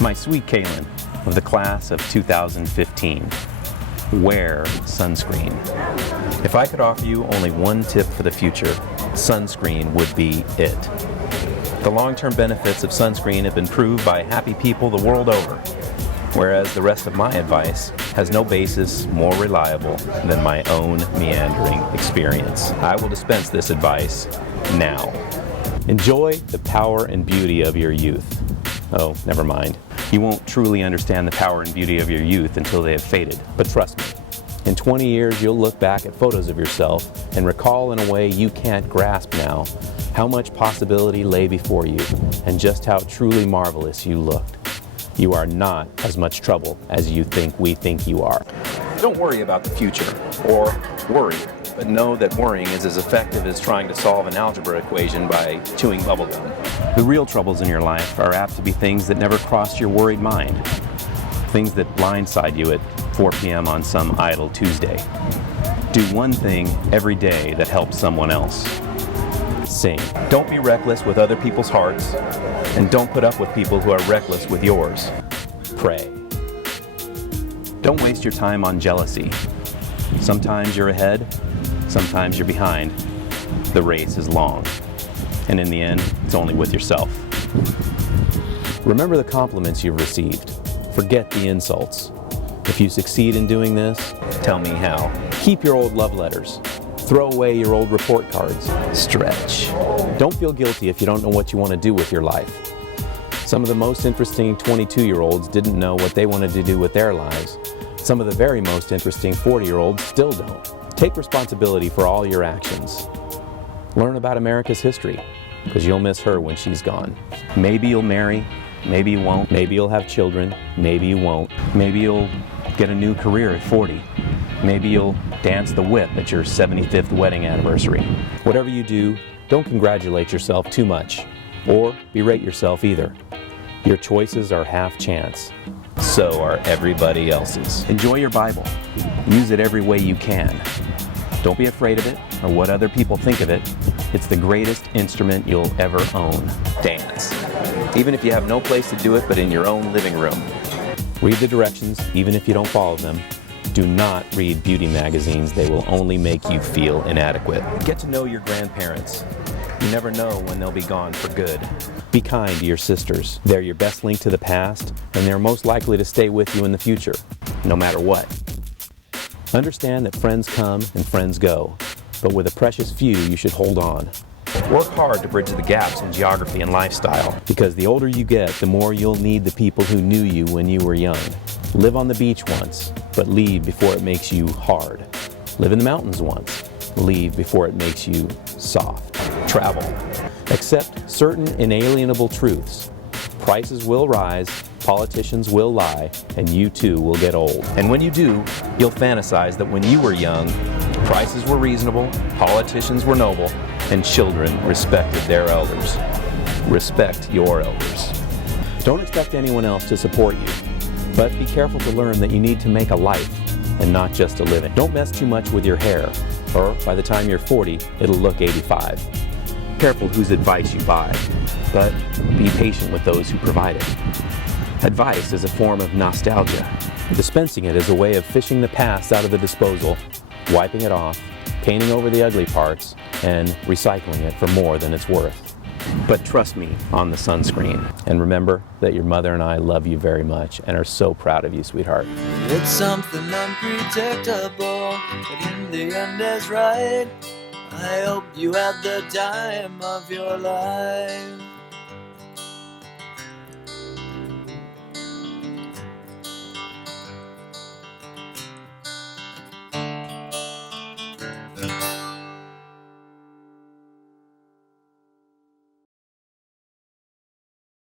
My sweet Kaylin of the class of 2015, wear sunscreen. If I could offer you only one tip for the future, sunscreen would be it. The long-term benefits of sunscreen have been proved by happy people the world over, whereas the rest of my advice has no basis more reliable than my own meandering experience. I will dispense this advice now. Enjoy the power and beauty of your youth. Oh, never mind. You won't truly understand the power and beauty of your youth until they have faded. But trust me, in 20 years you'll look back at photos of yourself and recall in a way you can't grasp now how much possibility lay before you and just how truly marvelous you looked. You are not as much trouble as you think we think you are. Don't worry about the future, or worry, but know that worrying is as effective as trying to solve an algebra equation by chewing bubblegum. The real troubles in your life are apt to be things that never cross your worried mind. Things that blindside you at 4 p.m. on some idle Tuesday. Do one thing every day that helps someone else. Sing. Don't be reckless with other people's hearts, and don't put up with people who are reckless with yours. Pray. Don't waste your time on jealousy. Sometimes you're ahead, sometimes you're behind. The race is long, and in the end, it's only with yourself. Remember the compliments you've received. Forget the insults. If you succeed in doing this, tell me how. Keep your old love letters. Throw away your old report cards. Stretch. Don't feel guilty if you don't know what you want to do with your life. Some of the most interesting 22-year-olds didn't know what they wanted to do with their lives. Some of the very most interesting 40-year-olds still don't. Take responsibility for all your actions. Learn about America's history, because you'll miss her when she's gone. Maybe you'll marry, maybe you won't. Maybe you'll have children, maybe you won't. Maybe you'll get a new career at 40. Maybe you'll dance the whip at your 75th wedding anniversary. Whatever you do, don't congratulate yourself too much, or berate yourself either. Your choices are half chance. So are everybody else's. Enjoy your Bible. Use it every way you can. Don't be afraid of it or what other people think of it. It's the greatest instrument you'll ever own. Dance. Even if you have no place to do it but in your own living room. Read the directions, even if you don't follow them. Do not read beauty magazines. They will only make you feel inadequate. Get to know your grandparents. You never know when they'll be gone for good. Be kind to your sisters. They're your best link to the past, and they're most likely to stay with you in the future, no matter what. Understand that friends come and friends go, but with a precious few, you should hold on. Work hard to bridge the gaps in geography and lifestyle, because the older you get, the more you'll need the people who knew you when you were young. Live on the beach once, but leave before it makes you hard. Live in the mountains once. Leave before it makes you soft. Travel. Accept certain inalienable truths. Prices will rise, politicians will lie, and you too will get old. And when you do, you'll fantasize that when you were young, prices were reasonable, politicians were noble, and children respected their elders. Respect your elders. Don't expect anyone else to support you, but be careful to learn that you need to make a life and not just a living. Don't mess too much with your hair, or by the time you're 40, it'll look 85. Careful whose advice you buy, but be patient with those who provide it. Advice is a form of nostalgia. Dispensing it is a way of fishing the past out of the disposal, wiping it off, painting over the ugly parts, and recycling it for more than it's worth. But trust me on the sunscreen. And remember that your mother and I love you very much and are so proud of you, sweetheart. It's something unpredictable, but in the end is right. I hope you had the time of your life.